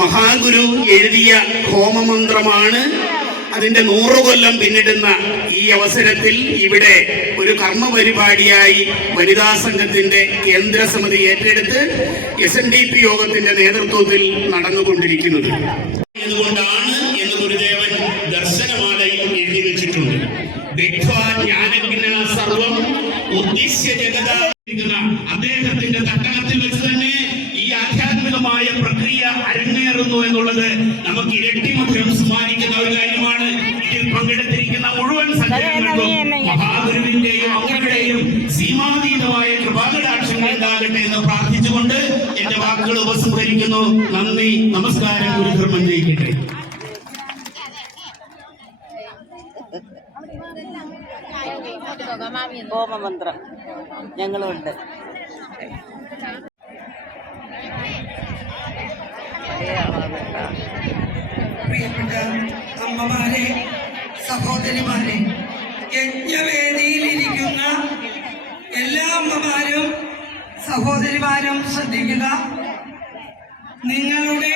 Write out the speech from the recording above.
മഹാഗുരു എഴുതിയ ഹോമമന്ത്രമാണ് അതിന്റെ നൂറു കൊല്ലം പിന്നിടുന്ന ഈ അവസരത്തിൽ ഇവിടെ ഒരു കർമ്മ പരിപാടിയായി വനിതാ സംഘത്തിന്റെ കേന്ദ്ര സമിതി ഏറ്റെടുത്ത് എസ് എൻ ഡി പി യോഗത്തിന്റെ നേതൃത്വത്തിൽ നടന്നുകൊണ്ടിരിക്കുന്നത്. അതുകൊണ്ടാണ് എന്ന് ഗുരുദേവൻ ദർശനമാലയിൽ എഴുതി വെച്ചിട്ടുണ്ട്. സർവം ഉദ്ദേശ്യ ജഗത അദ്ദേഹത്തിന്റെ തട്ടകത്തിൽ വെച്ച് തന്നെ ഈ ആധ്യാത്മികമായ പ്രക്രിയ അരങ്ങേറുന്നു എന്നുള്ളത് നമുക്ക് ഇരട്ടി മധുരം സമ്മാനിക്കുന്ന ഒരു കാര്യമാണ്. ഇതിൽ പങ്കെടുത്തിരിക്കുന്ന മുഴുവൻ സംഘടനകൾക്കും മഹാഗുരുവിന്റെയും അവരുടെയും സീമാതീതമായ കൃപാകടാക്ഷങ്ങൾ ഉണ്ടാകട്ടെ എന്ന് പ്രാർത്ഥിച്ചുകൊണ്ട് എന്റെ വാക്കുകൾ ഉപസംഹരിക്കുന്നു. നന്ദി നമസ്കാരം ഗുരുധർമ്മൻ ജയിക്കട്ടെ. ഹോമമന്ത്രം. ഞങ്ങളുണ്ട്. പ്രിയപ്പെട്ട അമ്മമാരെ സഹോദരിമാരെ യജ്ഞവേദിയിലിരിക്കുന്ന എല്ലാ അമ്മമാരും സഹോദരിമാരും ശ്രദ്ധിക്കുക. നിങ്ങളുടെ